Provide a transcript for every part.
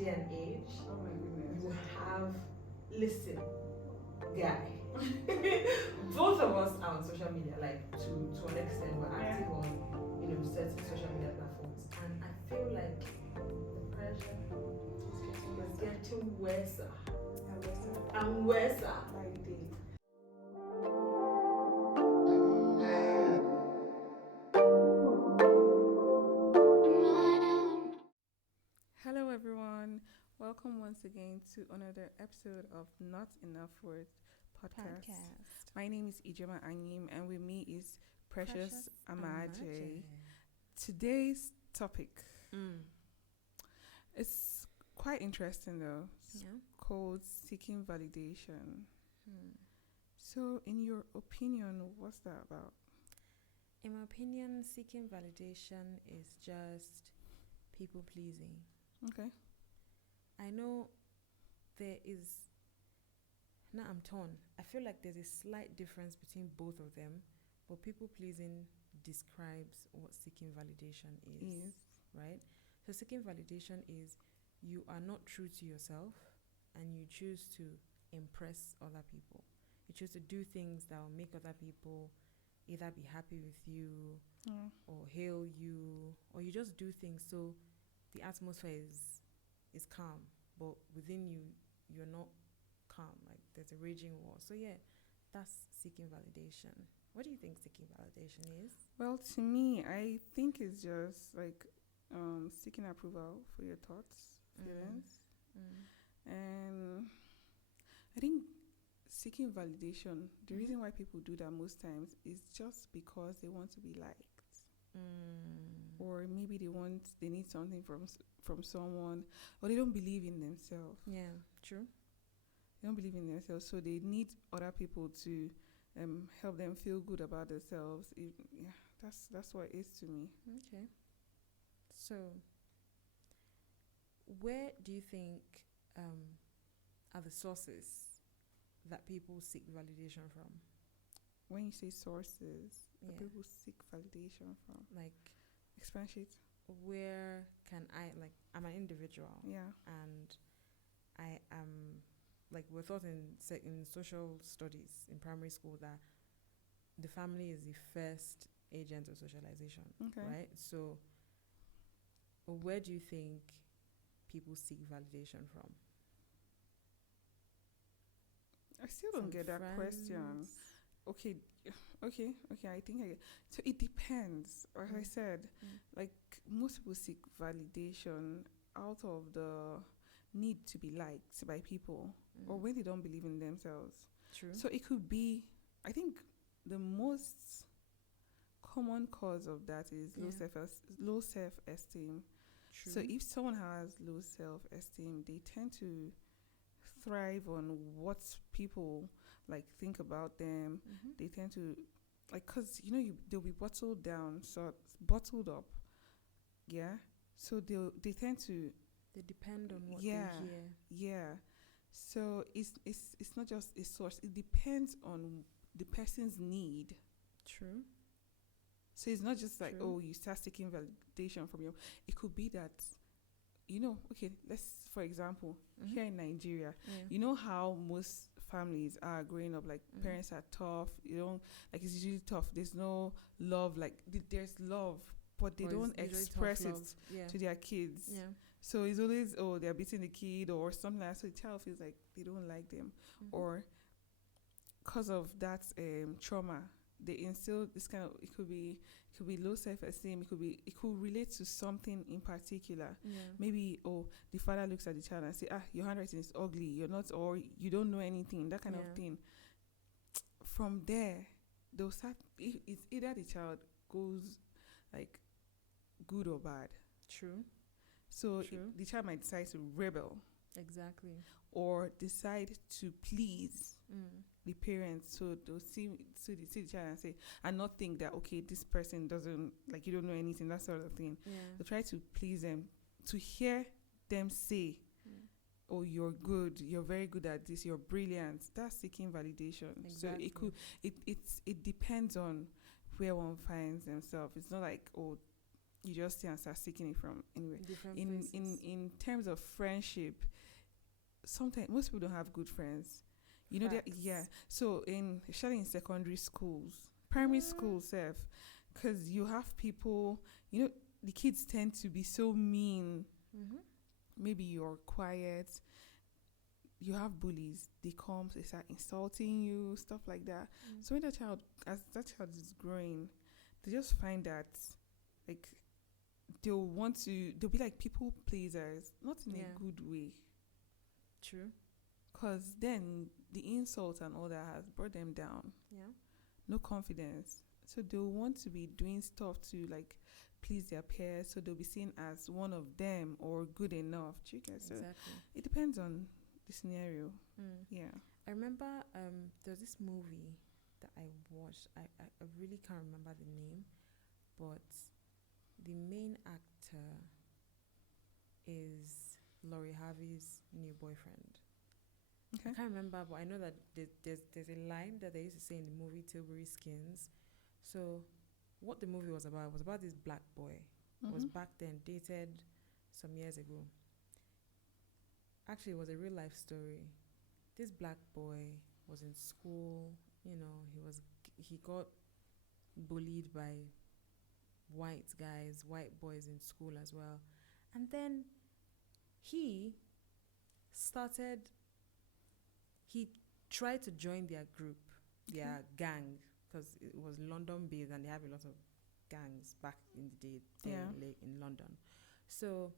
day and age, Oh my goodness. you have, listen, guy. Both of us are on social media, like to an extent, we're active on certain social media platforms, and I feel like the pressure is getting worse and worse. By the day. Hello, everyone. Welcome once again to another episode of Not Enough Words podcast. My name is Ijema Anyim, and with me is Precious Amaje. Today's topic is quite interesting, though. It's called seeking validation. So, in your opinion, what's that about? In my opinion, seeking validation is just people pleasing. Okay. I know there is. Now I'm torn. I feel like there's a slight difference between both of them, but people pleasing describes what seeking validation is, right? So seeking validation is you are not true to yourself and you choose to impress other people. You choose to do things that will make other people either be happy with you or hail you, or you just do things so the atmosphere is calm, but within you, you're not calm. Like there's a raging war. So yeah, that's seeking validation. What do you think seeking validation is? Well, to me, I think it's just like seeking approval for your thoughts, feelings. And I think seeking validation, the reason why people do that most times is just because they want to be liked. Or maybe they need something from someone, or they don't believe in themselves. Yeah, true. They don't believe in themselves, so they need other people to help them feel good about themselves. That's what it is to me. Okay. So, where do you think are the sources that people seek validation from? When you say sources, that Yeah. people seek validation from, Like, expand it. where can I'm an individual, Yeah. and I am, like, we're taught in social studies in primary school that the family is the first agent of socialization, Okay. right? So, where do you think people seek validation from? I still don't From get that question. friends? Okay. I think I get. So it depends. Like I said, like most people seek validation out of the need to be liked by people, or when they don't believe in themselves. True. So it could be. I think the most common cause of that is low self-esteem. True. So if someone has low self-esteem, they tend to thrive on what people like think about them. They tend to because they'll be bottled down, so bottled up. Yeah. So they tend to They depend on what they hear. yeah. So it's not just a source. It depends on the person's need. True. So it's not just like, True. you start seeking validation from your. It could be that, okay, let's, for example, here in Nigeria, you know how most families are growing up, like parents are tough, like it's usually tough. There's no love, like there's love, but they don't express it to their kids. Yeah. So it's always, they're beating the kid or something like that. So the child feels like they don't like them. Or because of that trauma, they instill this kind of, it could be low self-esteem. It could relate to something in particular. Yeah. Maybe the father looks at the child and say, your handwriting is ugly, you're not, or you don't know anything, that kind of thing. From there, they'll start. It's either the child goes like good or bad. True. So True. the child might decide to rebel Exactly. or decide to please the parents, so they'll see the child and say, and not think that, okay, this person doesn't, like, you don't know anything, that sort of thing. Yeah. They'll try to please them, to hear them say, oh, you're good, you're very good at this, you're brilliant. That's seeking validation. Exactly. So it depends on where one finds themselves. It's not like, you just stay and start seeking it from anywhere. Different In places. in terms of friendship, sometimes most people don't have good friends. You know, Facts. yeah. So especially in secondary schools, primary school self, because you have people. You know, the kids tend to be so mean. Mm-hmm. Maybe you're quiet. You have bullies. They come, they start insulting you, stuff like that. Mm. So when as that child is growing, they just find that, like, they'll be like people pleasers, not in Yeah. a good way. True. Because then the insult and all that has brought them down. Yeah. No confidence. So they'll want to be doing stuff to, like, please their peers. So they'll be seen as one of them or good enough. Do you get? So Exactly. it depends on the scenario. Mm. Yeah. I remember there's this movie that I watched. I really can't remember the name, but the main actor is Laurie Harvey's new boyfriend. Okay. I can't remember, but I know that there's a line that they used to say in the movie Tilbury Skins. So what the movie was about this black boy. Was back then, dated some years ago. Actually, it was a real life story. This black boy was in school, you know, he got bullied by white guys, white boys in school as well. And then he tried to join their group, their gang, because it was London based and they have a lot of gangs back in the day there in London. So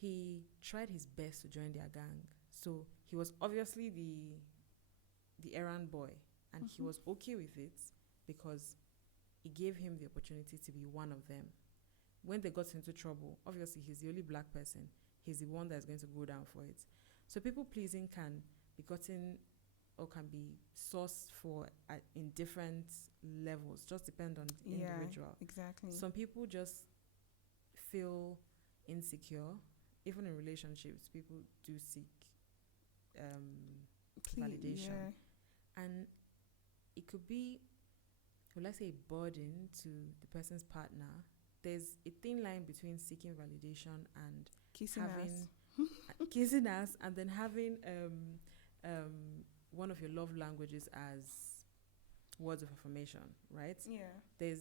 he tried his best to join their gang. So he was obviously the errand boy, and he was okay with it because it gave him the opportunity to be one of them. When they got into trouble, obviously he's the only black person. He's the one that's going to go down for it. So people pleasing can be gotten or can be sourced for in different levels. Just depend on the individual. Exactly. Some people just feel insecure. Even in relationships, people do seek validation. Yeah. And it could be, well, let's say, a burden to the person's partner. There's a thin line between seeking validation and Kissing kissing ass, and then having one of your love languages as words of affirmation, right? Yeah.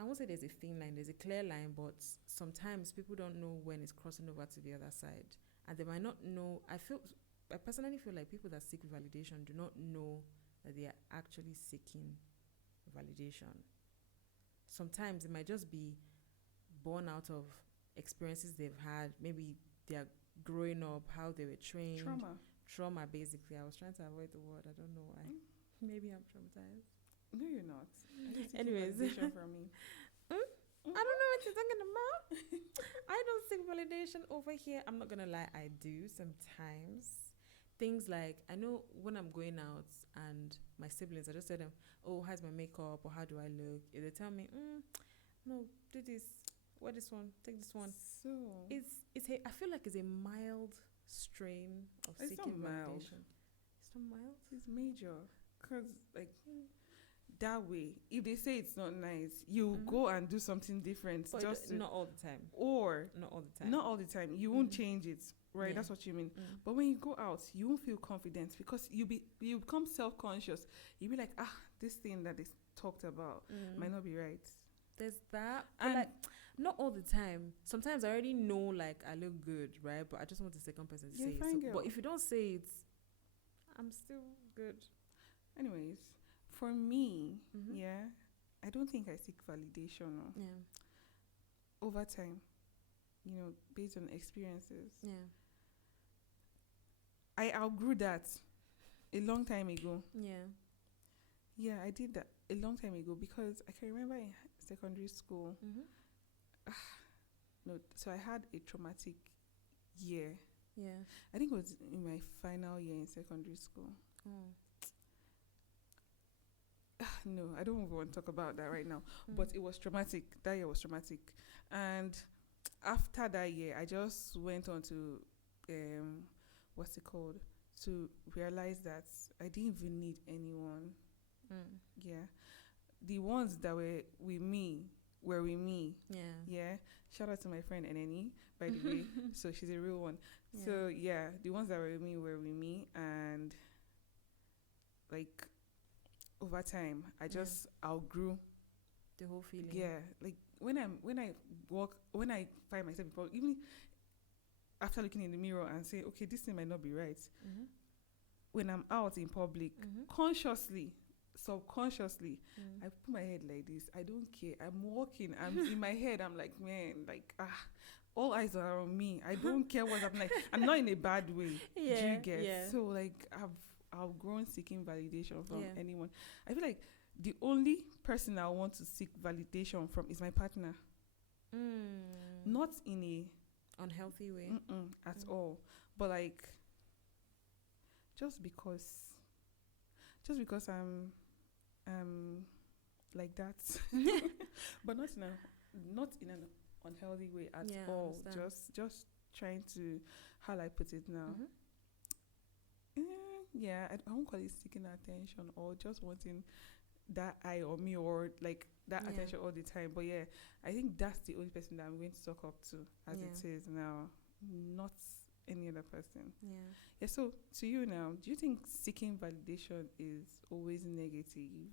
I won't say there's a thin line, there's a clear line, but sometimes people don't know when it's crossing over to the other side. And they might not know. I personally feel like people that seek validation do not know that they are actually seeking validation. Sometimes it might just be born out of experiences they've had. Maybe they're growing up, how they were trained. Trauma, basically. I was trying to avoid the word. I don't know why. Maybe I'm traumatized. No, you're not. Anyways. Validation from me. I don't know what you're talking about. I don't seek validation over here. I'm not gonna lie, I do sometimes. Things like, I know when I'm going out and my siblings, I just tell them, oh, how's my makeup or how do I look? If they tell me, no, do this, wear this one, take this one. So I feel like it's a mild strain of it's seeking not mild. validation. It's not mild? It's major. Because, like, that way, if they say it's not nice, you go and do something different. But just not all the time. Or not all the time. Not all the time. You won't change it, right? Yeah. That's what you mean. But when you go out, you won't feel confident because you become self-conscious. You'll be like, this thing that they talked about might not be right. There's that. And but like, not all the time. Sometimes I already know, like, I look good, right? But I just want the second person to say it. fine girl. But if you don't say it, I'm still good. Anyways, for me, I don't think I seek validation over time, based on experiences. Yeah. I outgrew that a long time ago. Yeah. Yeah, I did that a long time ago because I can remember in secondary school. So I had a traumatic year. Yeah. I think it was in my final year in secondary school. No, I don't even want to talk about that right now. But it was traumatic. That year was traumatic. And after that year, I just went on to, what's it called? To realize that I didn't even need anyone. Yeah. The ones that were with me were with me. Yeah. Yeah. Shout out to my friend Eneni, by the way. So she's a real one. Yeah. So yeah, the ones that were with me, and like over time, I just outgrew. The whole feeling. Yeah, like when I find myself before, even after looking in the mirror and say, okay, this thing might not be right. Mm-hmm. When I'm out in public, consciously, subconsciously, I put my head like this. I don't care. I'm walking. I'm in my head. I'm like, man, like all eyes are on me. I don't care what I'm like. I'm not in a bad way. Yeah. Do you get? Yeah. So like I've grown seeking validation from anyone. I feel like the only person I want to seek validation from is my partner. Not in a unhealthy way at all, but like just because I'm like that, but not in an unhealthy way at all. Just trying to, how I put it now. Yeah, I won't call it seeking attention or just wanting that eye on me or like that attention all the time. But yeah, I think that's the only person that I'm going to talk up to as it is now, not any other person. Yeah. So to you now, do you think seeking validation is always negative?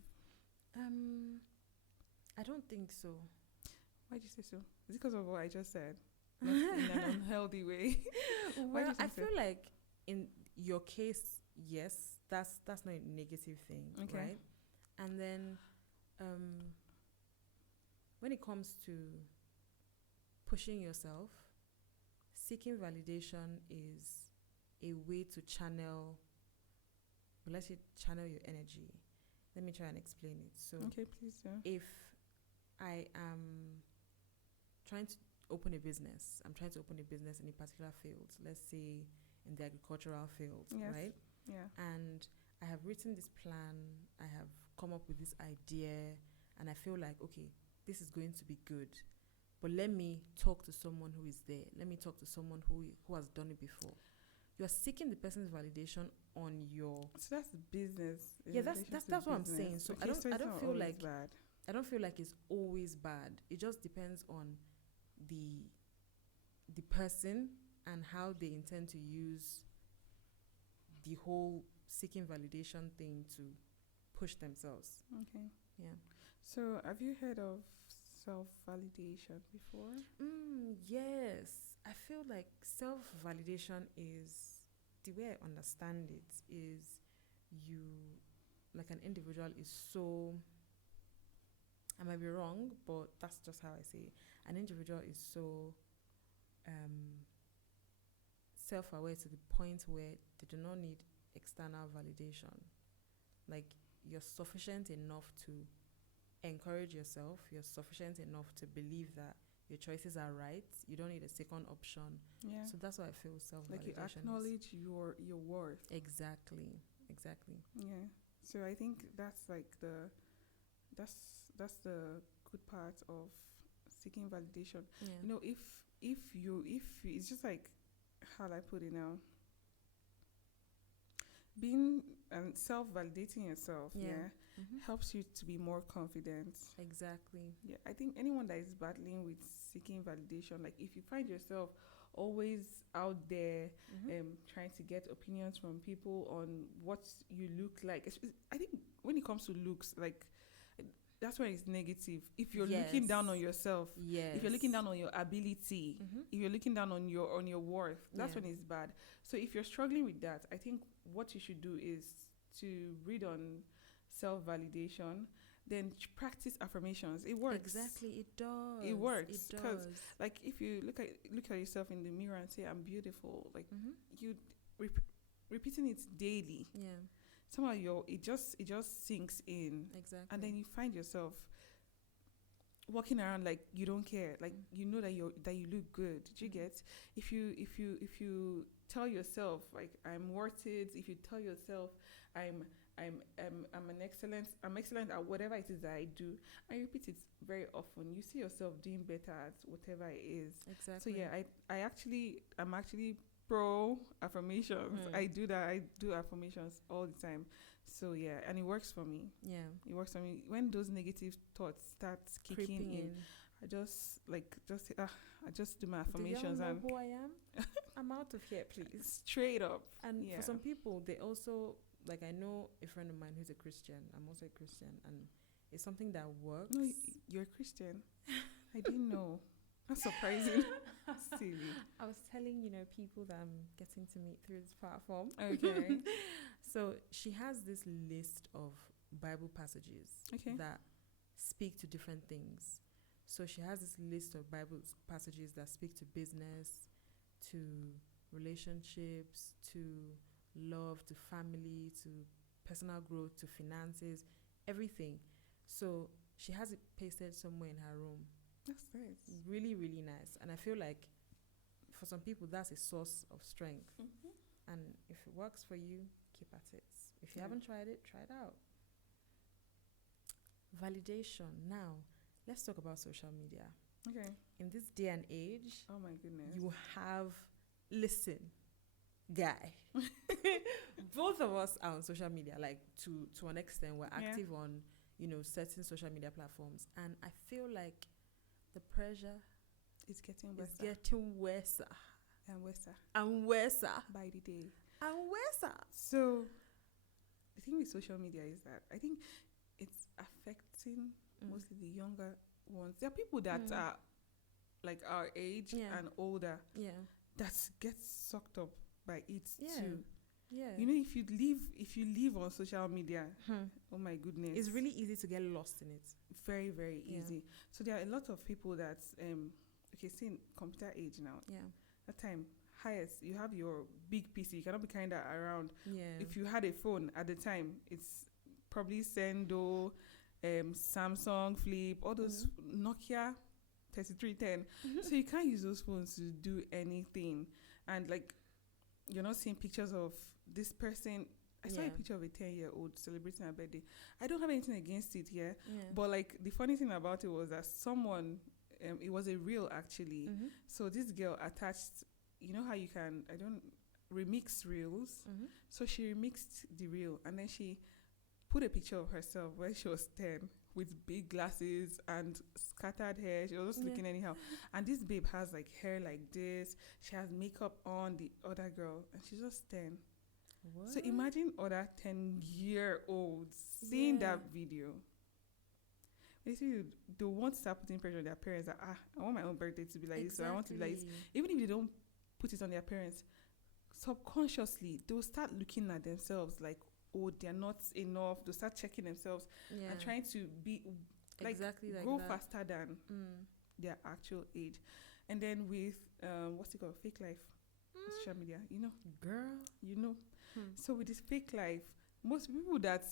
I don't think so. Why'd you say so? Is it because of what I just said? Not in an unhealthy way. Well, I feel like in your case, yes, that's not a negative thing, right? And then when it comes to pushing yourself, seeking validation is a way to channel your energy. Let me try and explain it. So, okay, please. If I am trying to open a business, I'm trying to open a business in a particular field, let's say in the agricultural field, right? Yeah. And I have written this plan, I have come up with this idea, and I feel like, okay, this is going to be good. But let me talk to someone who is there. Let me talk to someone who has done it before. You are seeking the person's validation on your. So that's business. Yeah, that's what I'm saying. So okay, I don't feel like bad. I don't feel like it's always bad. It just depends on the person and how they intend to use the whole seeking validation thing to push themselves. Okay. Yeah. So have you heard of self-validation before? Yes. I feel like self-validation is, the way I understand it, is you, like an individual, is so, I might be wrong, but that's just how I say it. An individual is so self-aware to the point where they do not need external validation. Like, you're sufficient enough to encourage yourself. You're sufficient enough to believe that your choices are right. You don't need a second option. Yeah. So that's why I feel self-validation. Like you acknowledge your worth. Exactly. Yeah. So I think that's like that's the good part of seeking validation. Yeah. You know, if you it's just like, how do I put it now? Being and self-validating yourself, helps you to be more confident. Exactly. Yeah, I think anyone that is battling with seeking validation, like if you find yourself always out there, trying to get opinions from people on what you look like, I think when it comes to looks, like that's where it's negative. If you're looking down on yourself, if you're looking down on your ability, if you're looking down on your worth, that's when it's bad. So if you're struggling with that, I think what you should do is to read on self-validation, then practice affirmations. It works. Exactly, it does. It works It because, does. like, if you look at yourself in the mirror and say, "I'm beautiful," like you repeating it daily. Yeah. Somehow it just sinks in. Exactly. And then you find yourself walking around like you don't care, like you know that you look good. Did you get? If you tell yourself like I'm worth it, if you tell yourself I'm excellent at whatever it is that I do, and you repeat it very often, you see yourself doing better at whatever it is. Exactly. So yeah, I'm actually pro affirmations. Mm. I do that. I do affirmations all the time. So yeah, and it works for me. Yeah. It works for me. When those negative thoughts start kicking Creeping in, I just do my affirmations do y'all know and who I am? I'm out of here, please. straight up. And Yeah. for some people, they also, like, I know a friend of mine who's a Christian. I'm also a Christian, and it's something that works. No, you're a Christian. I didn't know. That's surprising. Silly. I was telling, people that I'm getting to meet through this platform. Okay. So she has this list of Bible passages Okay. that speak to different things. So she has this list of Bible passages that speak to business, to relationships, to love, to family, to personal growth, to finances, everything. So she has it pasted somewhere in her room. That's nice. Really, really nice. And I feel like for some people, that's a source of strength. Mm-hmm. And if it works for you, keep at it. If you Yeah. haven't tried it, try it out. Validation. Now, let's talk about social media. Okay. In this day and age, Oh my goodness. you have, listen, guy. Both of us are on social media, like to an extent. We're Yeah. active on, certain social media platforms. And I feel like the pressure It's getting is worse getting worse and worse and worse by the day. and worse. So the thing with social media is that I think it's affecting mostly the younger ones. There are people that are like our age Yeah. and older Yeah. that get sucked up by it Yeah. too. Yeah. If you live on social media, oh my goodness, It's really easy to get lost in it. very, very Yeah. easy. So there are a lot of people that seeing computer age now. Yeah. That time highest you have your big PC. You cannot be carrying that around. Yeah. If you had a phone at the time, it's probably Sendo, Samsung Flip, all those Nokia 3310. So you can't use those phones to do anything. And like, you're not seeing pictures of this person. I saw a Yeah. picture of a 10-year-old celebrating her birthday. I don't have anything against it here. Yeah. But like the funny thing about it was that someone, it was a reel actually. Mm-hmm. So this girl attached, you know how you can, remix reels. Mm-hmm. So she remixed the reel and then she put a picture of herself when she was 10 with big glasses and scattered hair. She was just looking anyhow. And this babe has like hair like this. She has makeup on, the other girl, and she's just 10. What? So imagine other 10-year-olds seeing Yeah. that video. Basically, they want to start putting pressure on their parents that, I want my own birthday to be like this, so I want to be like this. Even if they don't put it on their parents, subconsciously, they'll start looking at themselves like, oh, they're not enough. They'll start checking themselves Yeah. and trying to be, like, exactly like grow that. faster than their actual age. And then with, what's it called? Fake life. Social media, Girl. So with this fake life, most people that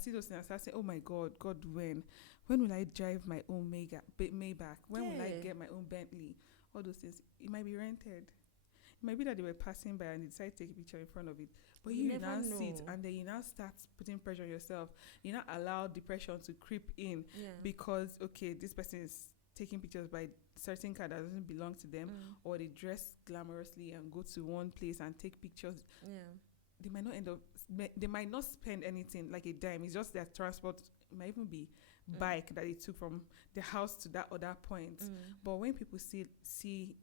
see those things and start saying, oh my God, when will I drive my own Maybach? When will I Yeah. get my own Bentley? All those things. It might be rented. It might be that they were passing by and they decided to take a picture in front of it. But you never now know. see it and then you now start putting pressure on yourself. You now allow depression to creep in Yeah. because, okay, this person is taking pictures by certain car that doesn't belong to them, or they dress glamorously and go to one place and take pictures. Yeah. They might not they might not spend anything like a dime. It's just their transport. It might even be bike that they took from the house to that other point. But when people see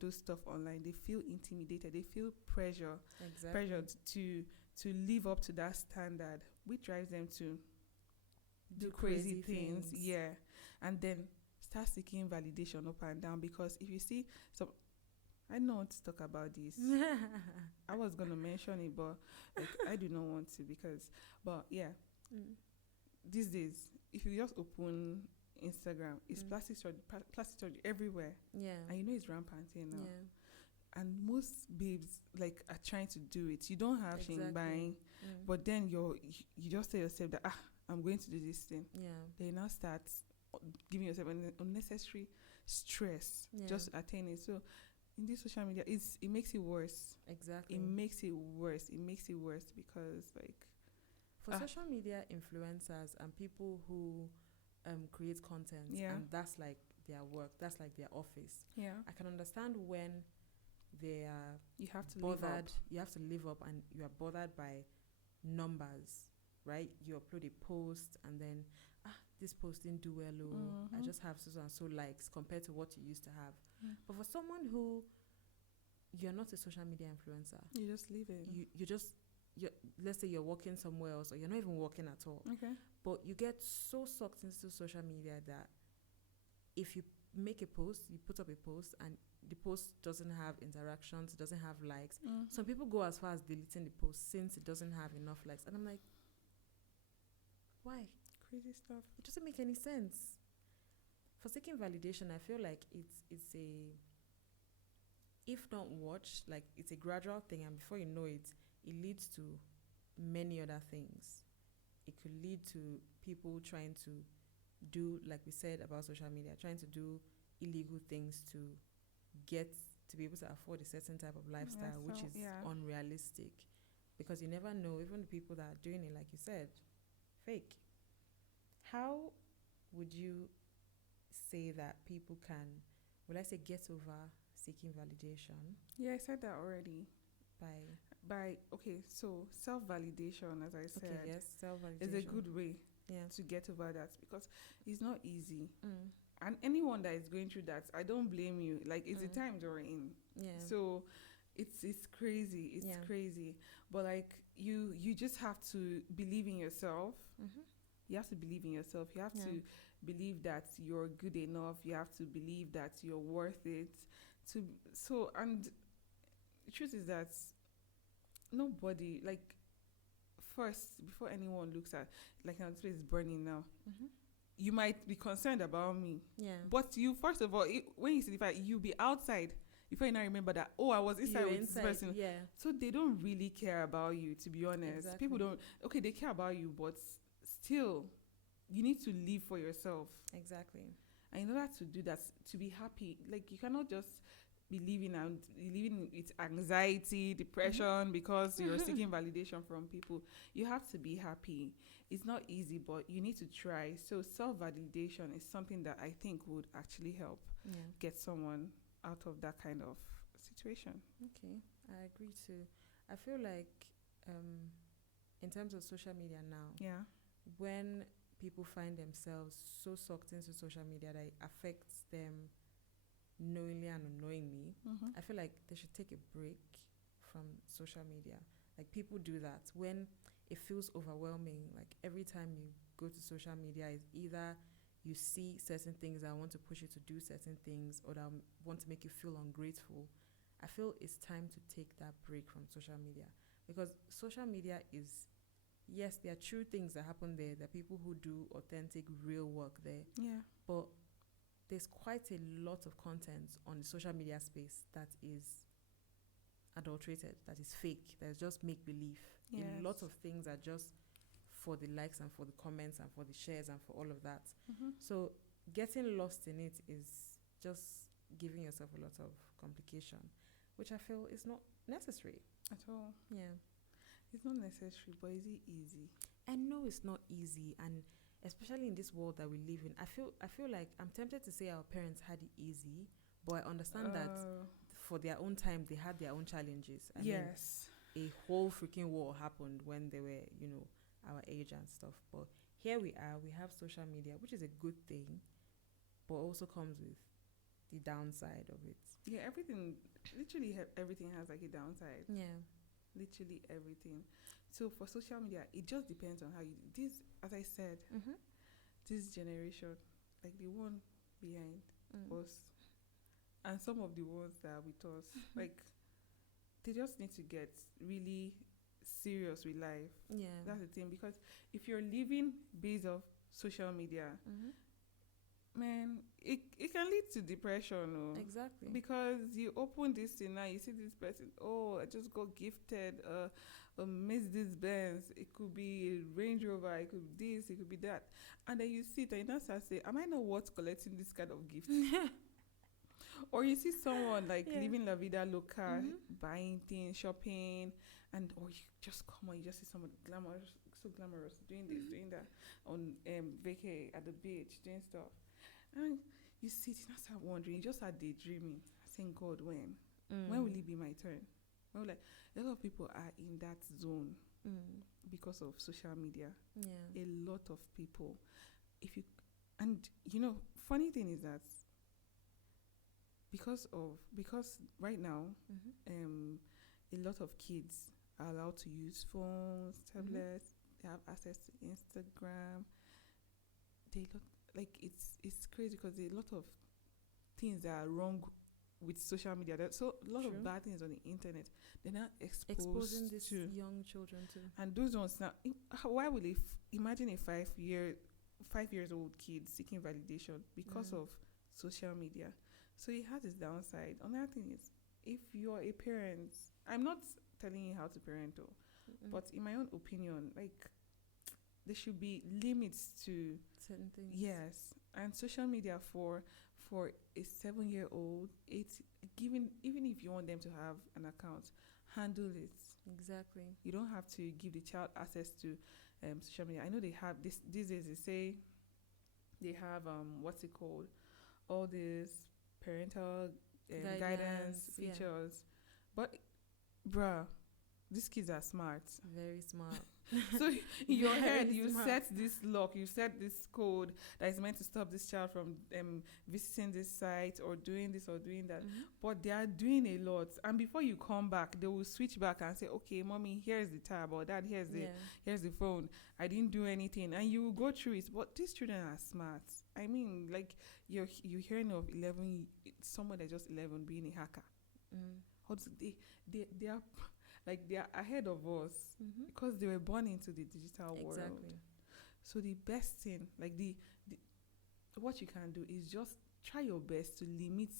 those stuff online, they feel intimidated. They feel pressured to live up to that standard, which drives them to do crazy things. Yeah, and then start seeking validation up and down, because if you see some, I don't want to talk about this. I was gonna mention it, but like, I do not want to but yeah, these days if you just open Instagram, it's plastic surgery everywhere. Yeah. And it's rampant here now. Yeah. And most babes like are trying to do it. You don't have shame buying, but then you just tell yourself that I'm going to do this thing. Yeah. They now start giving yourself an unnecessary stress just to attain it. So in this social media, it makes it worse. Exactly. It makes it worse. It makes it worse because like for social media influencers and people who create content, and that's like their work, that's like their office. Yeah. I can understand when they are You have to live bothered. up. You have to live up, and you are bothered by numbers, right? You upload a post, and then this post didn't do well. Oh, I just have so and so likes compared to what you used to have. But for someone who you're not a social media influencer, You just leave it. you let's say you're working somewhere else, or you're not even working at all, Okay. but you get so sucked into social media that if you make a post, you put up a post, and the post doesn't have interactions, doesn't have likes. Some people go as far as deleting the post since it doesn't have enough likes, and I'm like, why? Crazy stuff. It doesn't make any sense. For seeking validation, I feel like it's a, if not watched, like it's a gradual thing, and before you know it, it leads to many other things. It could lead to people trying to do, like we said about social media, trying to do illegal things to get to be able to afford a certain type of lifestyle, which is unrealistic, because you never know, even the people that are doing it, like you said, fake. How would you say that people can, will I say, get over seeking validation? Yeah, I said that already. By Okay, so self-validation, as I said, okay, yes, self-validation is a good way to get over that, because it's not easy. And anyone that is going through that, I don't blame you. Like, it's the times we're in. Yeah. So it's crazy. It's crazy. But like, you just have to believe in yourself. You have to believe in yourself. You have to believe that you're good enough. You have to believe that you're worth it. And the truth is that nobody, like, first, before anyone looks at, like, now this place is burning now, you might be concerned about me. Yeah. But you, first of all, when you see the fire, you'll be outside before you now remember that, oh, I was inside with this person. Yeah. So they don't really care about you, to be honest. Exactly. People don't, okay, they care about you, but still, you need to live for yourself. Exactly. And in order to do that, to be happy, like, you cannot just be living with anxiety, depression, because you're seeking validation from people. You have to be happy. It's not easy, but you need to try. So self-validation is something that I think would actually help get someone out of that kind of situation. Okay, I agree too. I feel like in terms of social media now, when people find themselves so sucked into social media that it affects them knowingly and unknowingly, I feel like they should take a break from social media. Like, people do that when it feels overwhelming. Like, every time you go to social media, is either you see certain things that want to push you to do certain things, or that want to make you feel ungrateful. I feel it's time to take that break from social media, because social media is, yes, there are true things that happen there. There are people who do authentic, real work there. Yeah. But there's quite a lot of content on the social media space that is adulterated, that is fake, that is just make-believe. Yes. A lot of things are just for the likes and for the comments and for the shares and for all of that. So getting lost in it is just giving yourself a lot of complication, which I feel is not necessary. At all. Yeah. It's not necessary, but is it easy? I know it's not easy, and especially in this world that we live in, I feel like I'm tempted to say our parents had it easy, but I understand that for their own time they had their own challenges. I mean, a whole freaking war happened when they were, our age and stuff. But here we are, we have social media, which is a good thing, but also comes with the downside of it. Yeah, literally everything has like a downside. Yeah. Literally everything. So for social media, it just depends on how you, as I said, this generation, like the one behind us, and some of the ones that are with us, like, they just need to get really serious with life. Yeah. That's the thing, because if you're living based off social media, man, it can lead to depression. Exactly. Because you open this thing now, you see this person, oh, I just got gifted a Mercedes Benz. It could be a Range Rover, it could be this, it could be that. And then you see it and you now start saying, am I not worth collecting this kind of gift? Or you see someone like living La Vida Loca, buying things, shopping, and or you just come on, you just see someone glamorous, so glamorous, doing this, doing that, on vacay at the beach, doing stuff. And you sit and start wondering, you just start daydreaming, saying, God, when? When will it be my turn? When will a lot of people are in that zone because of social media. Yeah. A lot of people. If you and you know, funny thing is that because right now, a lot of kids are allowed to use phones, tablets. They have access to Instagram. It's crazy because there are a lot of things that are wrong with social media. There's a lot True. of bad things on the internet. They're not Exposing these to, young children to. and those ones now. Why would imagine a 5 years old kid seeking validation because of social media? So it has its downside. Another thing is, if you're a parent, I'm not telling you how to parent, but in my own opinion, like, there should be limits to certain things. yes, and social media for a 7-year-old, even if you want them to have an account, handle it. Exactly. You don't have to give the child access to social media. I know they have this these days. They say they have what's it called? All these parental guidance yeah. features, but bruh, these kids are smart. Very smart. So in your Very head, you smart. set this lock, you set this code that is meant to stop this child from visiting this site or doing this or doing that. But they are doing a lot, and before you come back, they will switch back and say, "Okay, mommy, here's the tab, or dad, here's the phone. I didn't do anything," and you will go through it. But these children are smart. I mean, like you're hearing of 11, someone that's just 11 being a hacker. They are like they are ahead of us because they were born into the digital world. Exactly. So the best thing, like the what you can do is just try your best to limit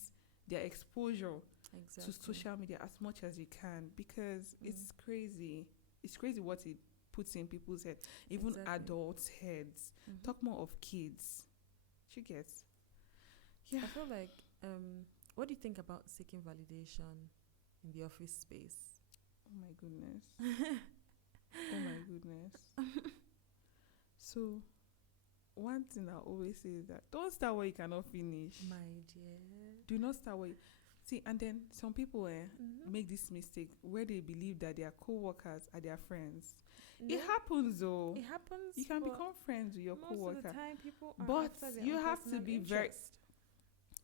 their exposure to social media as much as you can, because it's crazy. It's crazy what it puts in people's head, even adults' heads. Talk more of kids. She gets. Yeah. I feel like, what do you think about seeking validation in the office space? Oh my goodness. Oh my goodness. So, one thing I always say is that don't start what you cannot finish. My dear. Do not start what you... See, and then some people make this mistake where they believe that their co-workers are their friends. No, It happens though. It happens. You can become friends with your most co-worker. of the time, people are But after their you own have to personal be very... interest.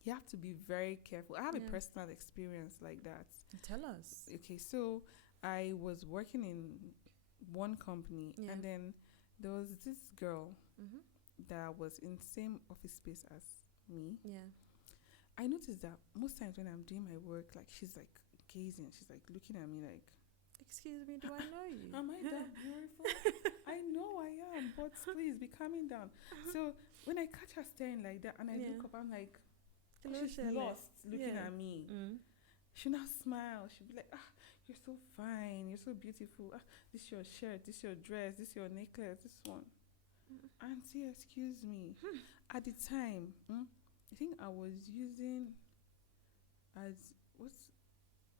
You have to be very careful. I have a Yeah. personal experience like that. Tell us. Okay, so I was working in one company, and then there was this girl that was in the same office space as me. Yeah. I noticed that most times when I'm doing my work, like she's like gazing, she's like looking at me like, Excuse me, do I know you? "Am I that beautiful?" I know I am, but please be calming down. So when I catch her staring like that, and I look up, I'm like, she's lost looking at me. She'll not smile. She'll be like, "You're so fine. You're so beautiful. This your shirt. This your dress. This your necklace. This one." Auntie, excuse me. At the time, I think I was using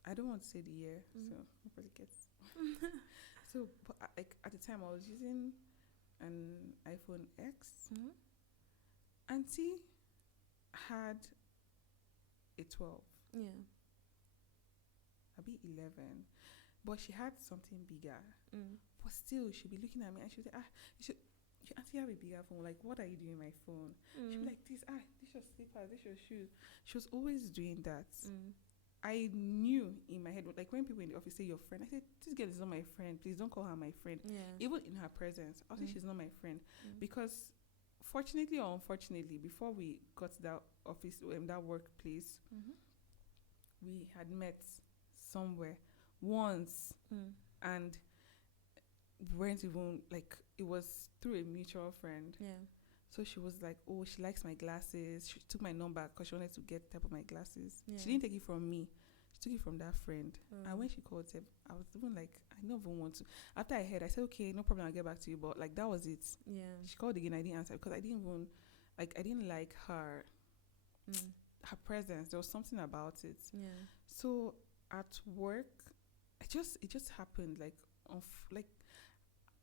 I don't want to say the year, so nobody gets. So, but like at the time, I was using an iPhone X. Auntie had a 12. Yeah. I'll be 11, but she had something bigger. But still, she'll be looking at me and she'll say, you actually have a bigger phone. Like, what are you doing with my phone? She'll be like, this your slippers, this your shoes. She was always doing that. I knew in my head, like when people in the office say your friend, I said, this girl is not my friend. Please don't call her my friend. Yeah. Even in her presence, I'll say she's not my friend. Because fortunately or unfortunately, before we got to that office, that workplace, we had met somewhere once, and we weren't even like, it was through a mutual friend. Yeah. So she was like, "Oh, she likes my glasses." She took my number because she wanted to get type of my glasses. Yeah. She didn't take it from me. She took it from that friend. And when she called her, I was even like, I don't even want to. After I heard, I said, "Okay, no problem, I'll get back to you." But like, that was it. Yeah. She called again. I didn't answer because I didn't like her. Her presence. There was something about it. Yeah. So at work, it just happened like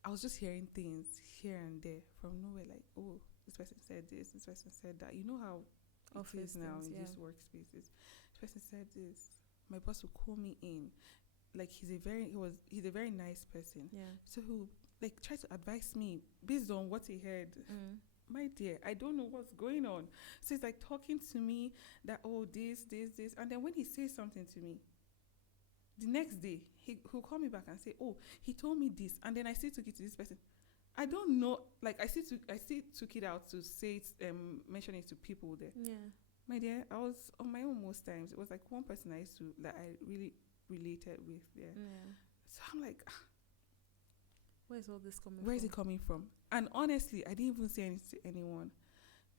I was just hearing things here and there from nowhere, like, "Oh, this person said this person said that." You know how office now in these workspaces. This person said this. my boss would call me in. Like he's a very nice person. Yeah. So he would like try to advise me based on what he heard. My dear, I don't know what's going on. So he's like talking to me that, oh, this. And then when he says something to me, the next day, he'll call me back and say, oh, he told me this. And then I still took it to this person. I don't know. Like, I still took it out to say it, mention it to people there. Yeah. My dear, I was on my own most times. It was like one person I really related with there. Yeah. So I'm like, Where's all this coming where is from? it coming from? And honestly, I didn't even say anything to anyone.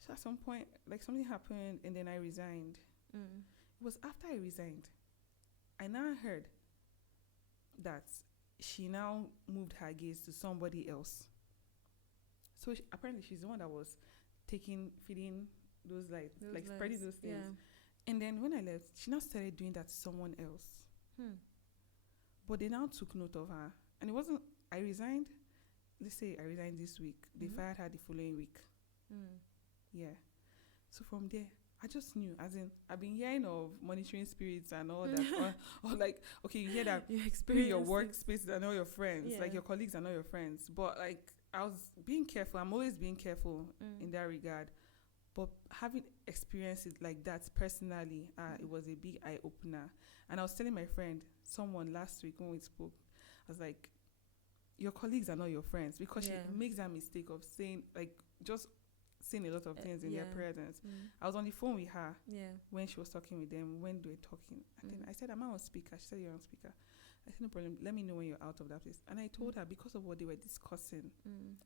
So at some point, like something happened and then I resigned. It was after I resigned, I now heard that she now moved her gaze to somebody else. So apparently she's the one that was feeding those lights, like spreading those things. Yeah. And then when I left, she now started doing that to someone else. But they now took note of her. And it wasn't, I resigned, let's say I resigned this week. They fired her the following week. Yeah. So from there, I just knew, as in, I've been hearing of monitoring spirits and all that. or like, okay, you hear that in your workspace and all your friends, like your colleagues and all your friends. But like, I was being careful. I'm always being careful in that regard. But having experiences like that personally, it was a big eye opener. And I was telling my friend, someone last week when we spoke, I was like, your colleagues are not your friends, because she makes that mistake of saying, like, just saying a lot of things in their presence. I was on the phone with her when she was talking with them, when they were talking. And then I said, am I on speaker? She said, you're on speaker. I said, no problem. Let me know when you're out of that place. And I told her, because of what they were discussing,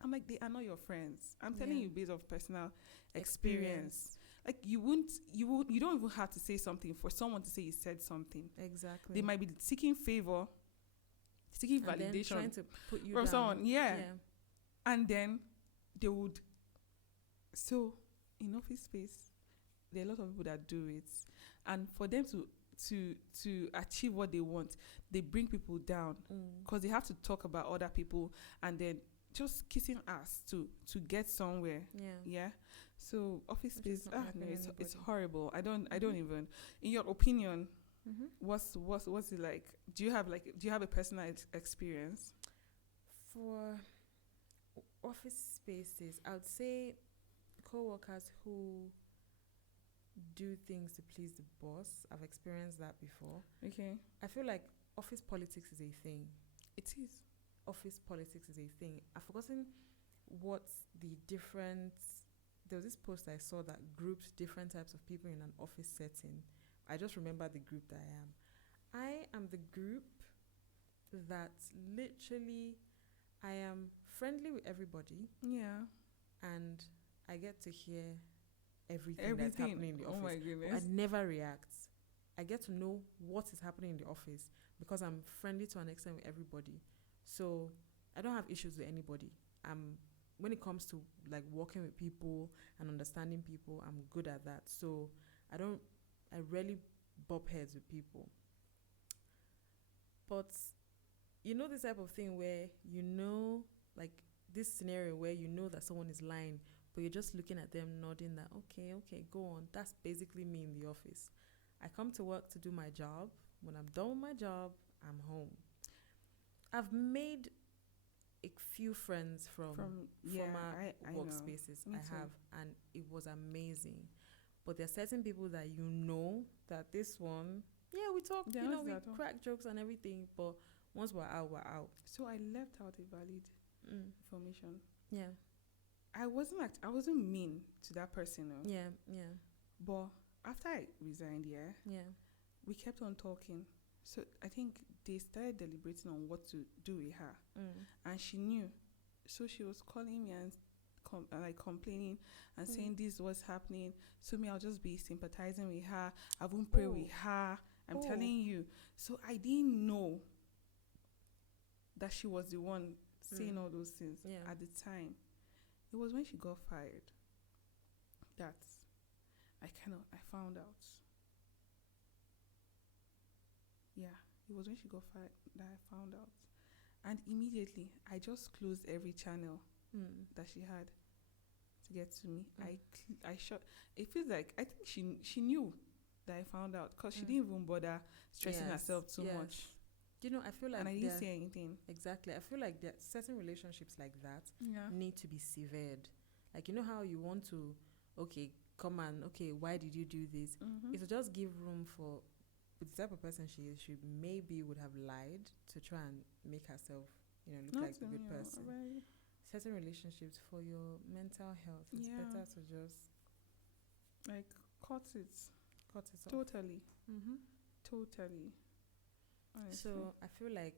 I'm like, they are not your friends. I'm telling you based off personal experience. Like, you don't even have to say something for someone to say you said something. Exactly. They might be seeking favor, seeking and validation then trying to put you from down. someone. Yeah. And then they would. So in office space, there are a lot of people that do it, and for them to achieve what they want, they bring people down because they have to talk about other people and then just kissing ass to get somewhere. Yeah. So office space, no, it's horrible. I don't even. In your opinion, what's it like? Do you have a personal experience for office spaces? I would say co-workers who do things to please the boss. I've experienced that before. Okay. I feel like office politics is a thing. It is. Office politics is a thing. I've forgotten what the different... There was this post I saw that grouped different types of people in an office setting. I just remember the group that I am. I am the group that literally, I am friendly with everybody. Yeah. And I get to hear everything that's happening in the office. Oh my goodness. I never react. I get to know what is happening in the office because I'm friendly to an extent with everybody. So I don't have issues with anybody. When it comes to like working with people and understanding people, I'm good at that. So I rarely bump heads with people. But you know this type of thing where you know, like this scenario where you know that someone is lying, but you're just looking at them nodding that, okay, go on. That's basically me in the office. I come to work to do my job. When I'm done with my job, I'm home. I've made a few friends from former workspaces. I have, and it was amazing. But there are certain people that you know that this one, we talk, we crack jokes and everything, but once we're out, we're out. So I left out a valid information. Yeah. I wasn't mean to that person. No? Yeah. But after I resigned, we kept on talking. So I think they started deliberating on what to do with her. And she knew. So she was calling me and complaining and saying this was happening. So me, I'll just be sympathizing with her. I won't pray with her. I'm telling you. So I didn't know that she was the one saying all those things at the time. It was when she got fired that I found out. Yeah, it was when she got fired that I found out. And immediately, I just closed every channel that she had to get to me. I shut. It feels like, I think she knew that I found out because she Mm. didn't even bother stressing Yes, herself too yes. much, You know, I feel like and I didn't there- say anything. exactly. I feel like there certain relationships like that Yeah. need to be severed. Like, you know how you want to, okay, come and, okay, why did you do this? Mm-hmm. It will just give room for with the type of person she is. She maybe would have lied to try and make herself, you know, look Not like to a good me, person. right? Certain relationships for your mental health, it's Yeah. better to just Like cut it cut it off. totally, Mm-hmm. totally. Honestly. So I feel like,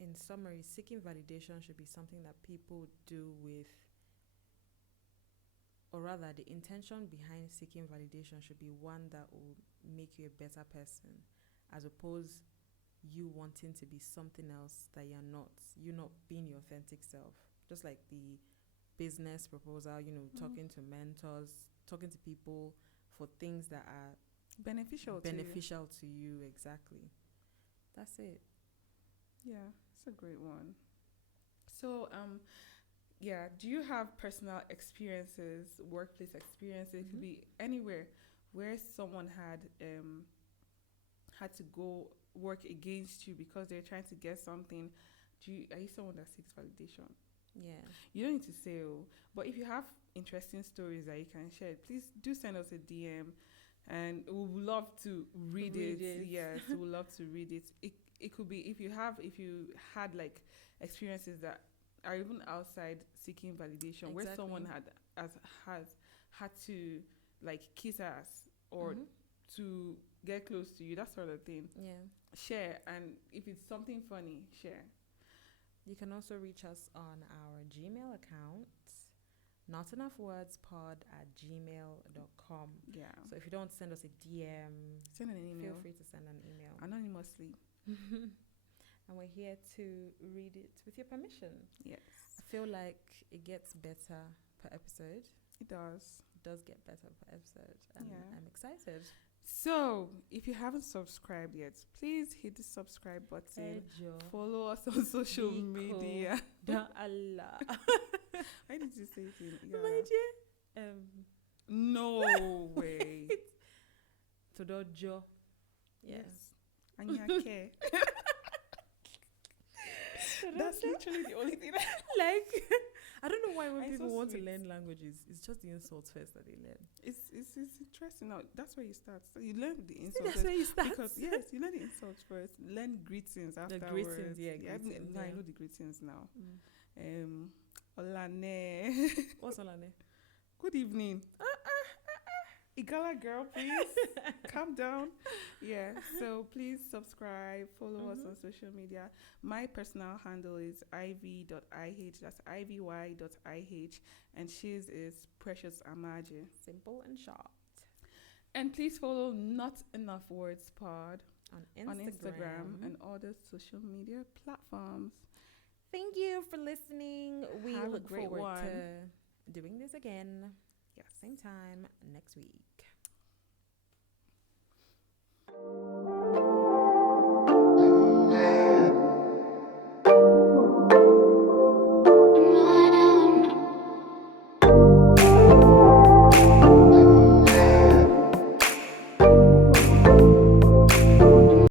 in summary, seeking validation should be something that people do with, or rather, the intention behind seeking validation should be one that will make you a better person, as opposed you wanting to be something else that you're not. You not being your authentic self. Just like the business proposal, you know, talking to mentors, talking to people for things that are beneficial to you. Exactly. That's it. to you. Yeah, it's a great one. So yeah, do you have personal experiences, workplace experiences? It could Mhm. be anywhere where someone had to go work against you because they're trying to get something. Are you someone that seeks validation? Yeah. You don't need to say, oh, but if you have interesting stories that you can share, please do send us a DM, and we would love to read Read it. it. Yes, we would love to read it. It could be if you had like experiences that are even outside seeking validation, where Exactly. someone has had to like kiss ass or Mhm. to get close to you, that sort of thing. Yeah. Share, and if it's something funny, share. You can also reach us on our Gmail account, notenoughwordspod@gmail.com. Yeah, So if you don't send us a DM, send an email feel free to send an email. anonymously. And we're here to read it with your permission. Yes, I feel like it gets better per episode. it does. It does get better per episode. And Yeah. I'm excited. So, if you haven't subscribed yet, please hit the subscribe button. Ejo. Follow us on social Biko. media. Da Allah. Why did you say it in My dear. No way. Todojo. Yes. Anyake. That's literally the only thing. Like, I don't know why when It's people so want to sweet. learn languages, it's just the insults first that they learn. It's interesting. Now that's where you start. So you learn the insults That's first, where you start. because yes, you learn the insults first. Learn greetings The afterwards. greetings, yeah, I greetings, know yeah. the greetings now. Mm. Olane. What's on there? Good evening. Igala girl, please calm down. Yeah, so please subscribe, follow us on social media. My personal handle is iv.ih, that's ivy.ih, and she's is Precious Amaje. Simple and short. And please follow Not Enough Words Pod On on Instagram and other social media platforms. Thank you for listening. We Have a look great forward one. to doing this again. Yes. Same time next week.